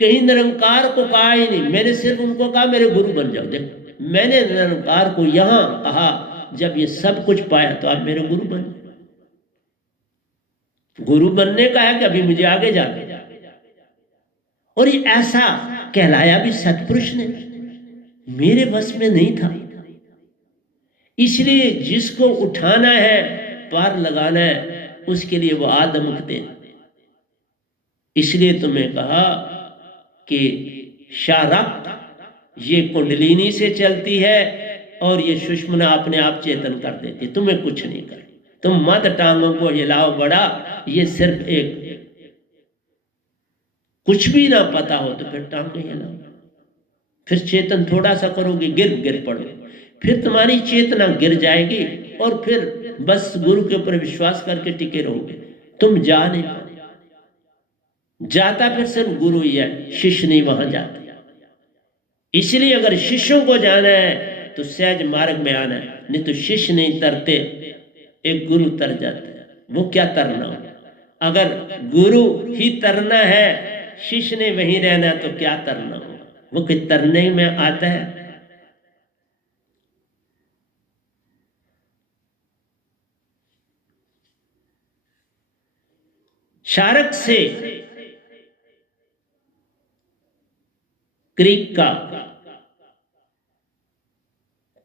कहीं निरंकार को कहा ही नहीं, मैंने सिर्फ उनको कहा मेरे गुरु बन जाओ। देखो, मैंने निरंकार को यहां कहा, जब ये सब कुछ पाया तो आप मेरे गुरु बन। गुरु बनने का है कि अभी मुझे आगे जाना। और ये ऐसा कहलाया भी सतपुरुष ने, मेरे बस में नहीं था। इसलिए जिसको उठाना है, पार लगाना है, उसके लिए वो आदमुख दे। इसलिए तुम्हें कहा कि शारक ये कुंडलिनी से चलती है और ये सुषुम्ना अपने आप चेतन कर देती, तुम्हें कुछ नहीं कर। तुम मत टांगों को हिलाओ बड़ा, ये सिर्फ एक, कुछ भी ना पता हो तो फिर टांगे हिलाओ, फिर चेतन थोड़ा सा करोगे, गिर पड़ोगे, फिर तुम्हारी चेतना गिर जाएगी और फिर बस गुरु के ऊपर विश्वास करके टिके रहोगे। तुम जा नहीं पाओगे। जाता फिर सिर्फ गुरु ही है, शिष्य नहीं वहां जाता। इसलिए अगर शिष्यों को जाना है तो सहज मार्ग में आना है, नहीं तो शिष्य नहीं तरते, एक गुरु तर जाता है। वो क्या तरना हो? अगर गुरु ही तरना है, शिष्य ने वहीं रहना, तो क्या तरना हो? वो कि तरने में आता है। शारक से क्रीक का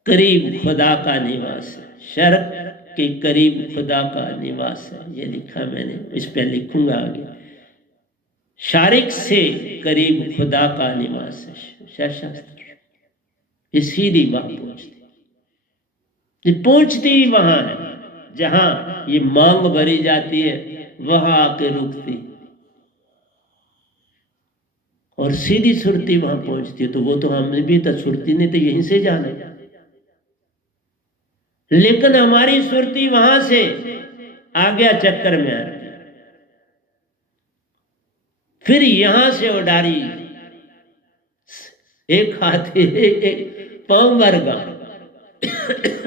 करीब खुदा का निवास है, शारक के करीब खुदा का निवास है। ये लिखा मैंने, इस पे लिखूंगा आगे। शारिक से करीब खुदा का निवास है। शास्त्र इसीलिए वहां पहुंचती ही वहां है जहां ये मांग भरी जाती है, वहां आके रुकती और सीधी सुरती वहां पहुंचती है। तो वो तो हमें भी तो सुरती नहीं तो यहीं से जाना है, लेकिन हमारी सुरती वहां से आ गया चक्कर में आती, फिर यहां से उडारी एक हाथ एक पांव वर्गा।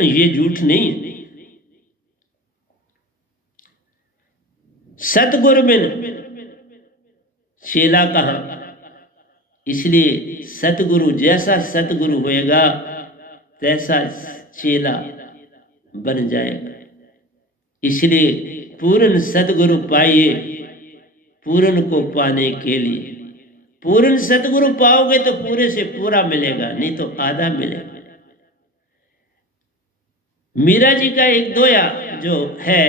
ये झूठ नहीं है। सतगुरु बिन चेला कहां, इसलिए सतगुरु जैसा सतगुरु होएगा तैसा चेला बन जाएगा। इसलिए पूर्ण सतगुरु पाइए, पूर्ण को पाने के लिए। पूर्ण सतगुरु पाओगे तो पूरे से पूरा मिलेगा, नहीं तो आधा मिलेगा। मीरा जी का एक दोया जो है,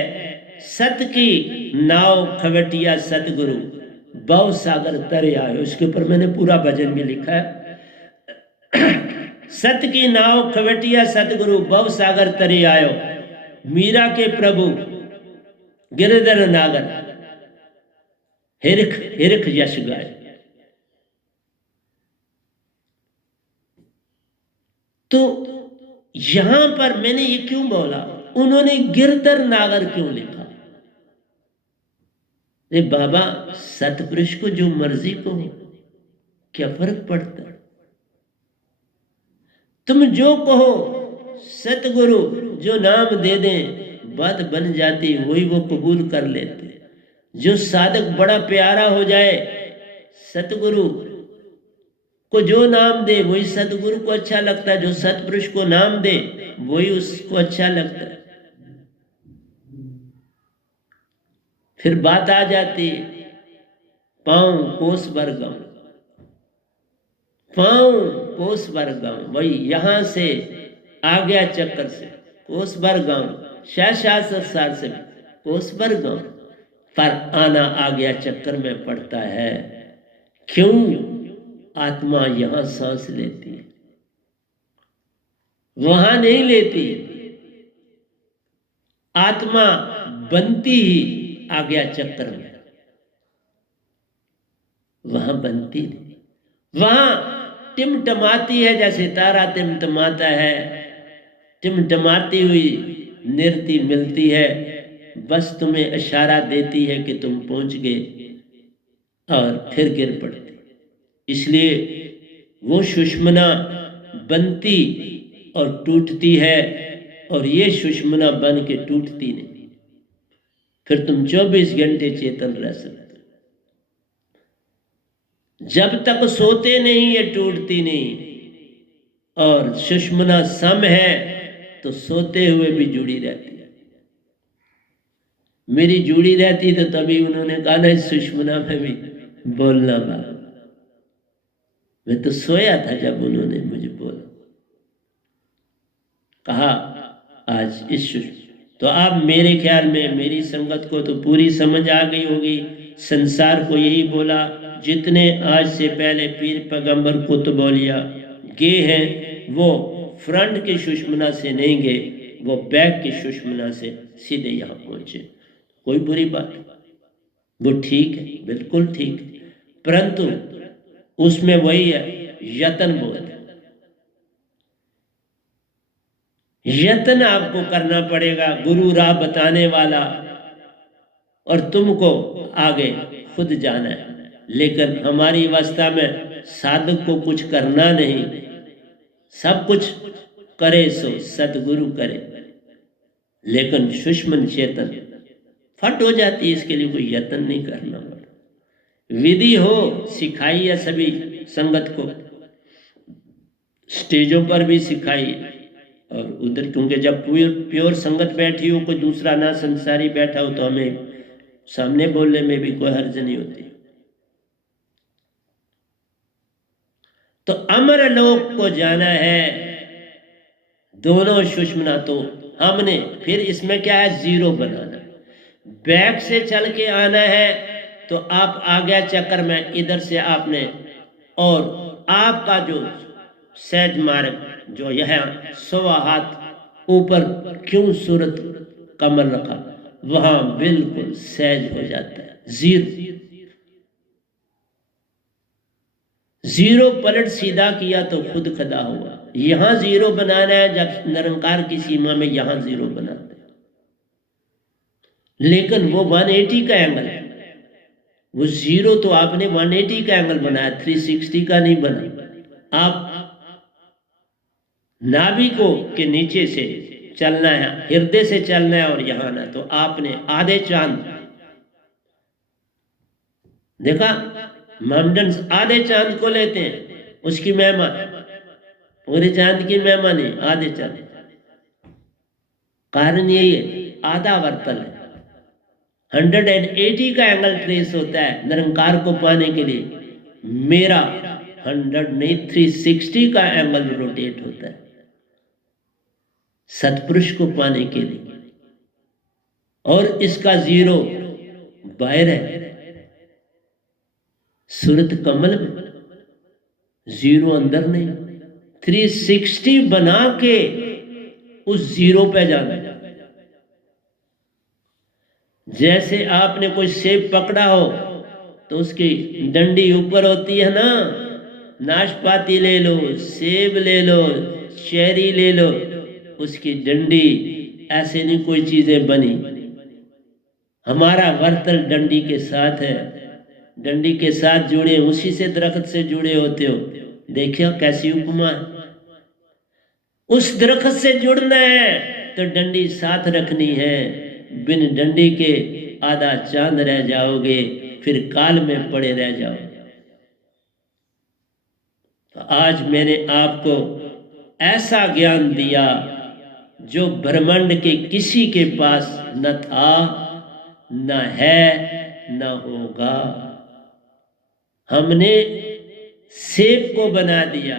सत की नाव खवटिया सतगुरु बहु सागर तरे आए, उसके ऊपर मैंने पूरा भजन भी लिखा है। सत की नाव खवटिया सतगुरु बहु सागर तरे आयो, मीरा के प्रभु गिरधर नागर हिरख हिरख यश गाय। तो यहां पर मैंने ये क्यों बोला, उन्होंने गिरधर नागर क्यों लिखा? अरे बाबा, सतपुरुष को जो मर्जी को क्या फर्क पड़ता है? तुम जो कहो, सतगुरु जो नाम दे दें बात बन जाती, वही वो कबूल कर लेते। जो साधक बड़ा प्यारा हो जाए, सतगुरु को जो नाम दे वही सतगुरु को अच्छा लगता है, जो सतपुरुष को नाम दे वही उसको अच्छा लगता है। फिर बात आ जाती, पांव कोस भर गांव, पांव कोस भर गांव, वही यहां से आ गया चक्कर से कोस भर गांव, शास्त्र से कोस भर गांव, पर आना आ गया चक्कर में पड़ता है। क्यों? आत्मा यहां सांस लेती है, वहां नहीं लेती। आत्मा बनती ही आ गया चक्कर में, वहां बनती नहीं, वहां टिमटमाती है, जैसे तारा टिमटमाता है, टिमटमाती हुई निरती मिलती है, बस तुम्हें इशारा देती है कि तुम पहुंच गए और फिर गिर पड़ती। इसलिए वो सुषुम्ना बनती और टूटती है, और ये सुषुम्ना बन के टूटती नहीं। फिर तुम 24 घंटे चेतन रह सकते। जब तक सोते नहीं ये टूटती नहीं। और सुषुम्ना सम है तो सोते हुए भी जुड़ी रहती है। मेरी जुड़ी रहती तो तभी उन्होंने कहा ना सुषुम्ना में भी बोलना बाबा। मैं तो सोया था जब उन्होंने मुझे बोला, कहा आज इस तो अब मेरे ख्याल में मेरी संगत को तो पूरी समझ आ गई होगी। संसार को यही बोला, जितने आज से पहले पीर पैगंबर कुतुबौलिया गए हैं वो फ्रंट की सुषुम्ना से नहीं गए, वो बैक की सुषुम्ना से सीधे यहाँ पहुंचे। कोई बुरी बात, वो ठीक है, बिल्कुल ठीक है, परंतु उसमें वही है यत्न बोध। यत्न आपको करना पड़ेगा, गुरु राह बताने वाला, और तुमको आगे खुद जाना है। लेकिन हमारी अवस्था में साधक को कुछ करना नहीं, सब कुछ करे सो सदगुरु करे, लेकिन सुषुम्न चेतन फट हो जाती है। इसके लिए कोई यत्न नहीं करना पड़ता। विधि हो सिखाई है सभी संगत को, स्टेजों पर भी सिखाई, और उधर क्योंकि जब प्योर संगत बैठी हो, कोई दूसरा ना संसारी बैठा हो, तो हमें सामने बोलने में भी कोई हर्ज नहीं होती। तो अमर लोक को जाना है, दोनों सुषुम्ना तो हमने फिर इसमें क्या है, जीरो बनाना। बैक से चल के आना है तो आप आ गया चक्कर में, इधर से आपने, और आपका जो सहज मार्ग जो यह 100 हाथ ऊपर क्यों सूरत कमल रखा, वहां बिल्कुल सहज हो जाता है। जीरो पलट सीधा किया तो खुद खदा हुआ। यहां जीरो बनाना है, जब निरंकार की सीमा में यहां जीरो बनाते हैं, लेकिन वो 180 का एंगल है। वो जीरो तो आपने 180 का एंगल बनाया, 360 का नहीं बना। आप नाभि को के नीचे से चलना है, हृदय से चलना है और यहां ना, तो आपने आधे चांद देखा, मोहम्मदन आधे चांद को लेते हैं, उसकी महिमा, पूरे चांद की महिमा नहीं, आधे चांद। कारण यही है, आधा वर्तल है, 180 का एंगल ट्रेस होता है निरंकार को पाने के लिए। मेरा 100 नहीं, 360 का एंगल रोटेट होता है सतपुरुष को पाने के लिए। और इसका जीरो बाहर है, सूरत कमल में, जीरो अंदर नहीं। 360 बना के उस जीरो पे जाना। जैसे आपने कोई सेब पकड़ा हो तो उसकी डंडी ऊपर होती है ना, नाशपाती ले लो, सेब ले लो, चेरी ले लो, उसकी डंडी, ऐसे नहीं कोई चीजें बनी। हमारा वर्तल डंडी के साथ है, डंडी के साथ जुड़े, उसी से दरख्त से जुड़े होते हो। देखियो कैसी उपमा है। उस दरख्त से जुड़ना है तो डंडी साथ रखनी है, बिन डंडी के आधा चांद रह जाओगे, फिर काल में पड़े रह जाओगे। तो आज मैंने आपको ऐसा ज्ञान दिया जो ब्रह्मांड के किसी के पास न था, न है, न होगा। हमने सेब को बना दिया,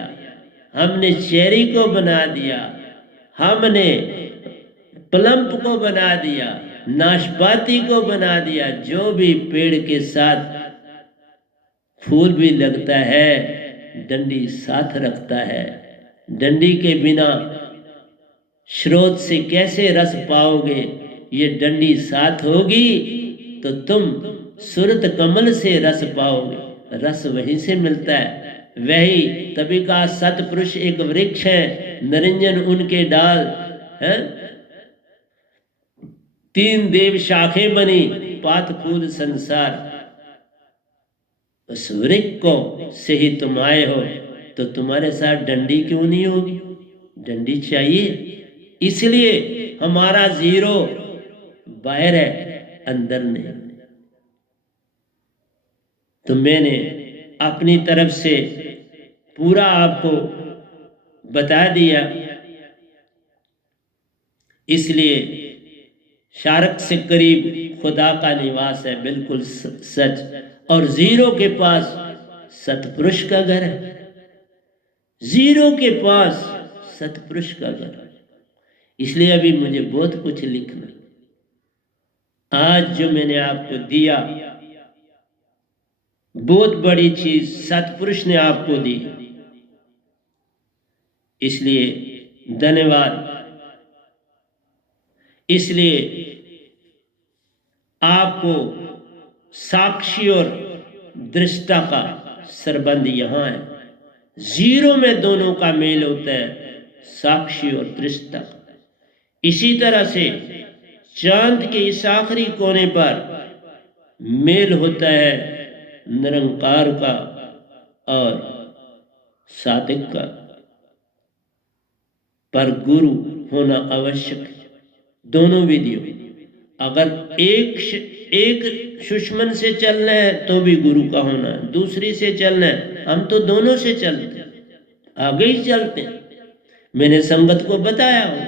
हमने चेरी को बना दिया, हमने प्लम्प को बना दिया, नाशपाती को बना दिया। जो भी पेड़ के साथ फूल भी लगता है, डंडी साथ रखता है। डंडी के बिना स्रोत से कैसे रस पाओगे? ये डंडी साथ होगी तो तुम सूरत कमल से रस पाओगे। रस वहीं से मिलता है। वही तभी का सतपुरुष एक वृक्ष है, निरंजन उनके डाल है, 3 देव शाखें बनी, पात फूल संसार। उस वृक्ष को से ही तुम आए हो, तो तुम्हारे साथ डंडी क्यों नहीं होगी? डंडी चाहिए। इसलिए हमारा जीरो बाहर है, अंदर नहीं। तो मैंने अपनी तरफ से पूरा आपको बता दिया, इसलिए शारक से करीब खुदा का निवास है, बिल्कुल सच। और जीरो के पास सतपुरुष का घर है, जीरो के पास सतपुरुष का घर है। इसलिए अभी मुझे बहुत कुछ लिखना, आज जो मैंने आपको दिया बहुत बड़ी चीज सतपुरुष ने आपको दी, इसलिए धन्यवाद। इसलिए आपको साक्षी और दृष्टा का संबंध यहां है, जीरो में दोनों का मेल होता है, साक्षी और दृष्टा। इसी तरह से चांद के इस आखिरी कोने पर मेल होता है निरंकार का और सादिक का, पर गुरु होना आवश्यक है। दोनों विधियों, अगर एक सुषमन से चलना है तो भी गुरु का होना है, दूसरी से चलना है, हम तो दोनों से चलते हैं, आगे ही चलते हैं। मैंने संगत को बताया हो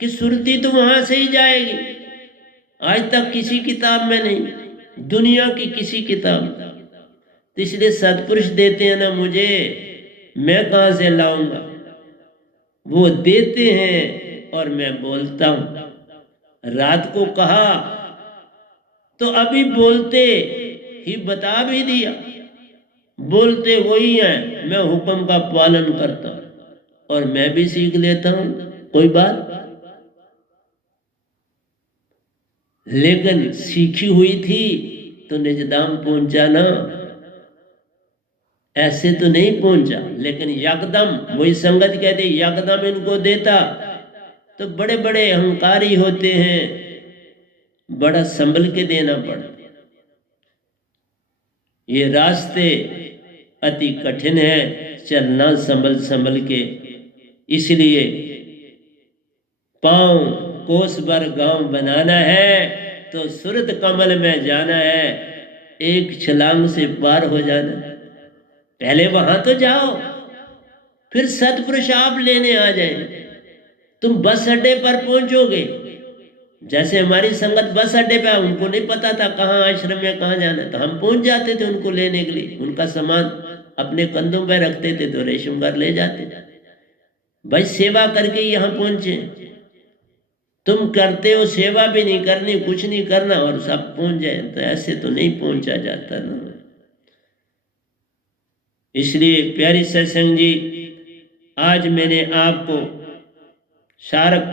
कि सुरती तो वहां से ही जाएगी, आज तक किसी किताब में नहीं, दुनिया की किसी किताब में। तो इसलिए सतपुरुष देते हैं ना मुझे, मैं कहां से लाऊंगा, वो देते हैं और मैं बोलता हूं। रात को कहा तो अभी बोलते ही बता भी दिया, बोलते वही हैं, मैं हुक्म का पालन करता हूं और मैं भी सीख लेता हूं, कोई बात। लेकिन सीखी हुई थी तो निजदाम पहुंचा ना, ऐसे तो नहीं पहुंचा। लेकिन यकदम वही संगत कहते यकदम इनको देता तो बड़े बड़े अहंकारी होते हैं, बड़ा संभल के देना पड़ता। ये रास्ते अति कठिन है, चलना संभल संभल के। इसलिए पांव कोस भर गांव बनाना है तो सूरत कमल में जाना है, एक छलांग से पार हो जाना है। पहले वहां तो जाओ, फिर सतपुरुष आप लेने आ जाएंगे। तुम बस अड्डे पर पहुंचोगे, जैसे हमारी संगत बस अड्डे पे, उनको नहीं पता था कहाँ आश्रम में कहाँ जाना है, तो हम पहुंच जाते थे उनको लेने के लिए, उनका सामान अपने कंधों पे रखते थे तो रेशम घर ले जाते। भाई सेवा करके यहाँ पहुंचे, तुम करते हो सेवा भी नहीं करनी, कुछ नहीं करना और सब पहुंच जाए, तो ऐसे तो नहीं पहुंचा जाता ना। इसलिए प्यारी सत्संग जी, आज मैंने आपको शारक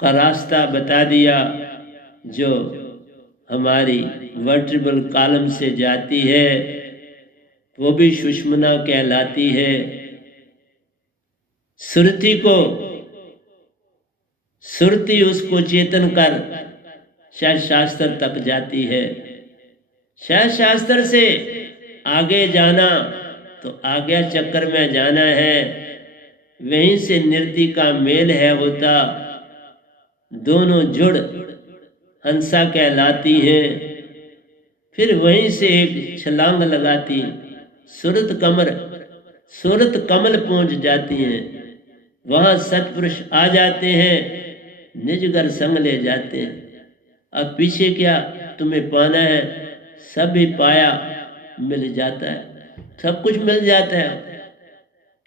का रास्ता बता दिया, जो हमारी वर्टिब्रल कॉलम से जाती है, वो भी सुषमना कहलाती है। सुरती उसको चेतन कर शायद शास्त्र तक जाती है, शायद शास्त्र से आगे जाना तो आगे चक्कर में जाना है, वहीं से नृत्य का मेल है होता, दोनों जुड़ हंसा कहलाती हैं, फिर वहीं से एक छलांग लगाती सूरत कमल पहुंच जाती हैं, वहां सतपुरुष आ जाते हैं, निजगर संग ले जाते हैं। अब पीछे क्या तुम्हें पाना है, सब भी पाया मिल जाता है, सब कुछ मिल जाता है।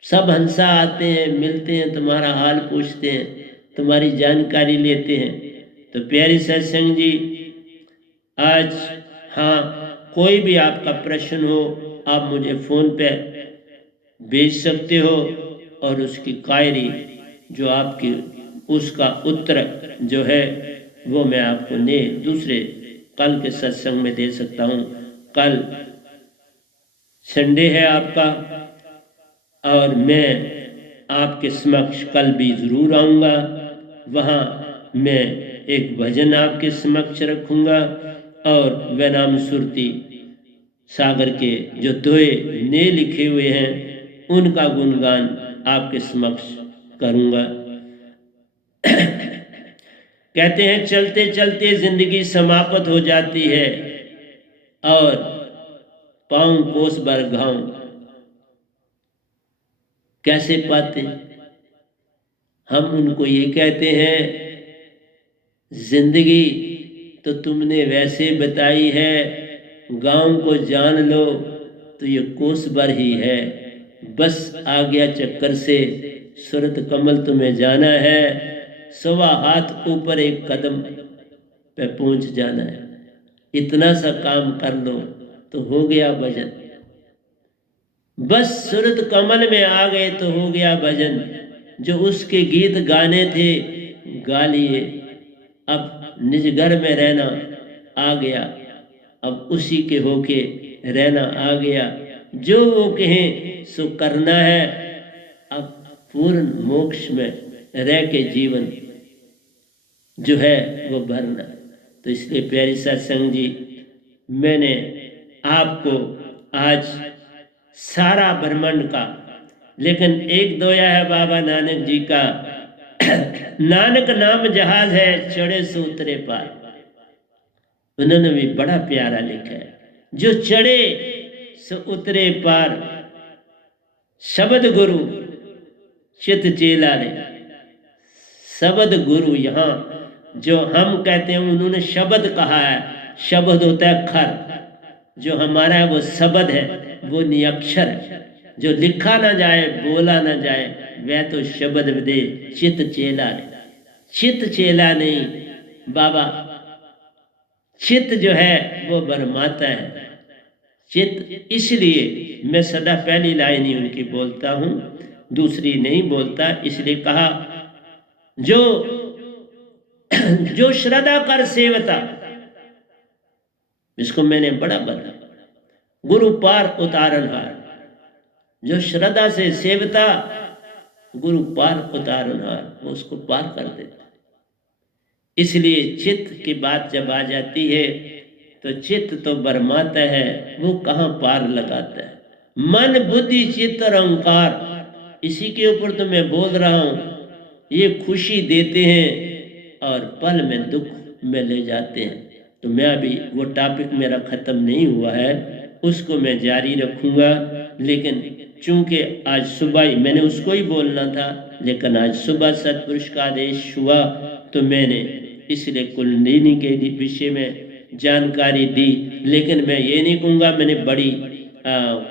सब हंसा आते हैं, मिलते हैं, तुम्हारा हाल पूछते हैं, तुम्हारी जानकारी लेते हैं। तो प्यारी सत्संग जी, आज हाँ, कोई भी आपका प्रश्न हो आप मुझे फोन पे भेज सकते हो, और उसकी कायरी जो आपकी, उसका उत्तर जो है वो मैं आपको दूसरे कल के सत्संग में दे सकता हूँ। कल संडे है आपका, और मैं आपके समक्ष कल भी ज़रूर आऊँगा। वहाँ मैं एक भजन आपके समक्ष रखूँगा, और वह नाम सुरती सागर के जो दोहे ने लिखे हुए हैं उनका गुणगान आपके समक्ष करूँगा। कहते हैं चलते चलते जिंदगी समाप्त हो जाती है, और पाऊं कोस भर घाऊं, कैसे पाते? हम उनको ये कहते हैं, जिंदगी तो तुमने वैसे बताई है, गांव को जान लो तो ये कोस भर ही है, बस आ गया चक्कर से सूरत कमल तुम्हें जाना है, सवा हाथ ऊपर एक कदम पे पहुंच जाना है। इतना सा काम कर लो तो हो गया भजन, बस सूरत कमल में आ गए तो हो गया भजन। जो उसके गीत गाने थे गा लिए, अब निज घर में रहना आ गया, अब उसी के होके रहना आ गया, जो वो कहें सो करना है, अब पूर्ण मोक्ष में रह के जीवन जो है वो भरना। तो इसलिए प्यारी सत्संग जी, मैंने आपको आज सारा ब्रह्मांड का, लेकिन एक दोया है बाबा नानक जी का, नानक नाम जहाज है चढ़े सो उतरे पार। उन्होंने भी बड़ा प्यारा लिखा है, जो चढ़े सो उतरे पार, शब्द गुरु चित चेला रे। शब्द गुरु, यहाँ जो हम कहते हैं उन्होंने शब्द कहा है, शब्द होता है खर, जो हमारा है वो शब्द है, वो निरक्षर है, जो लिखा ना जाए बोला ना जाए वह तो शब्द दे चित चेला रे। चित चेला नहीं बाबा, चित जो है वो बरमाता है। चित, इसलिए मैं सदा पहली लाइन ही उनकी बोलता हूँ, दूसरी नहीं बोलता। इसलिए कहा जो श्रद्धा कर सेवता, इसको मैंने बड़ा बता, गुरु पार उतारनहार। जो श्रद्धा से सेवता गुरु पार उतारनहार, वो उसको पार कर देता। इसलिए चित्त की बात जब आ जाती है तो चित्त तो बरमाता है, वो कहाँ पार लगाता है। मन बुद्धि चित्त और अहंकार, इसी के ऊपर तो मैं बोल रहा हूं। ये खुशी देते हैं और पल में दुख में ले जाते हैं। तो मैं अभी वो टॉपिक मेरा ख़त्म नहीं हुआ है, उसको मैं जारी रखूंगा। लेकिन चूंकि आज सुबह ही मैंने उसको ही बोलना था, लेकिन आज सुबह सतपुरुष का आदेश हुआ तो मैंने इसलिए कुंडलिनी के विषय में जानकारी दी। लेकिन मैं ये नहीं कहूँगा मैंने बड़ी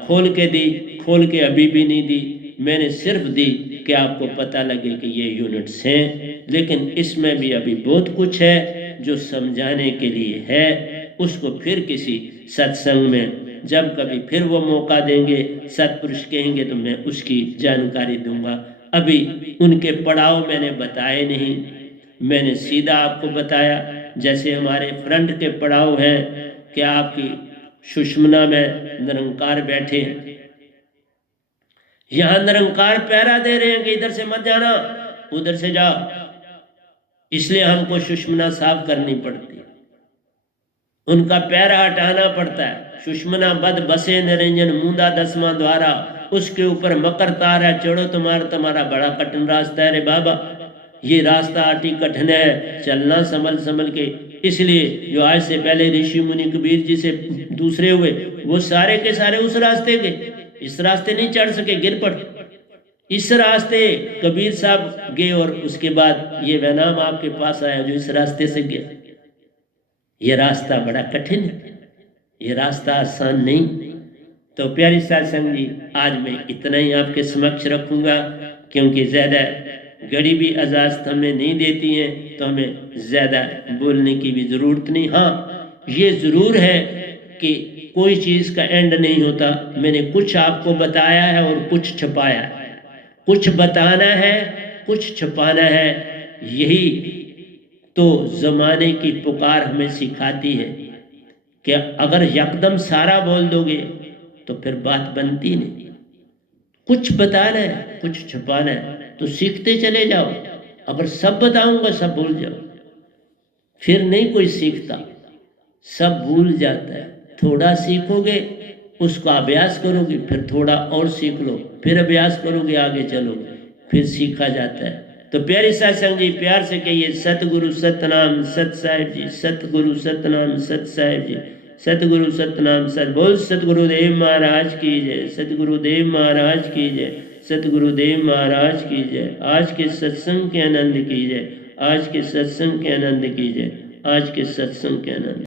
खोल के दी, खोल के अभी भी नहीं दी। मैंने सिर्फ दी कि आपको पता लगे कि ये यूनिट्स हैं, लेकिन इसमें भी अभी बहुत कुछ है जो समझाने के लिए है। उसको फिर किसी सत्संग में जब कभी फिर वो मौका देंगे, सत्पुरुष कहेंगे तो मैं उसकी जानकारी दूंगा। अभी उनके पड़ाव मैंने बताए नहीं, मैंने सीधा आपको बताया। जैसे हमारे फ्रंट के पड़ाव हैं कि आपकी सुषमना में निरंकार बैठे हैं, यहाँ निरंकार पहरा दे रहे हैं कि इधर से मत जाना उधर से जाओ, इसलिए हमको सुषमना साफ करनी पड़ती है, उनका पैरा हटाना पड़ता है। सुषमना बद बसे निरंजन मूंदा दसवां द्वारा, उसके ऊपर मकर तारा चढ़ो तुम्हारा बड़ा कठिन रास्ता है रे बाबा। ये रास्ता अति कठिन है, चलना संभल संभल के। इसलिए जो आज से पहले ऋषि मुनि कबीर जी से दूसरे हुए, वो सारे के सारे उस रास्ते गए, इस रास्ते नहीं चढ़ सके, गिर पड़े। इस रास्ते कबीर साहब गए और उसके बाद ये वहनाम आपके पास आया जो इस रास्ते से गया। ये रास्ता बड़ा कठिन है, ये रास्ता आसान नहीं। तो प्यारी सत्संग जी, आज मैं इतना ही आपके समक्ष रखूंगा, क्योंकि ज़्यादा घड़ी भी इजाज़त हमें नहीं देती हैं, तो हमें ज़्यादा बोलने की भी ज़रूरत नहीं। हाँ, ये ज़रूर है कि कोई चीज़ का एंड नहीं होता। मैंने कुछ आपको बताया है और कुछ छुपाया है, कुछ बताना है कुछ छुपाना है। यही तो ज़माने की पुकार हमें सिखाती है कि अगर यकदम सारा बोल दोगे तो फिर बात बनती नहीं। कुछ बताना है कुछ छुपाना है, तो सीखते चले जाओ। अगर सब बताऊंगा सब भूल जाओ, फिर नहीं कोई सीखता, सब भूल जाता है। थोड़ा सीखोगे, उसका अभ्यास करोगे, फिर थोड़ा और सीख लो, फिर अभ्यास करोगे, आगे चलोगे, फिर सीखा जाता है। तो प्यारे सत्संग जी, प्यार से कहिए सतगुरु सतनाम सत साहिब जी, सतगुरु सतनाम सत साहिब जी, सतगुरु सतनाम सर। बोल सतगुरुदेव महाराज की जय, सतगुरुदेव महाराज की जय, सतगुरुदेव महाराज की जय। आज के सत्संग के आनंद की जय, आज के सत्संग के आनंद की जय, आज के सत्संग के आनंद।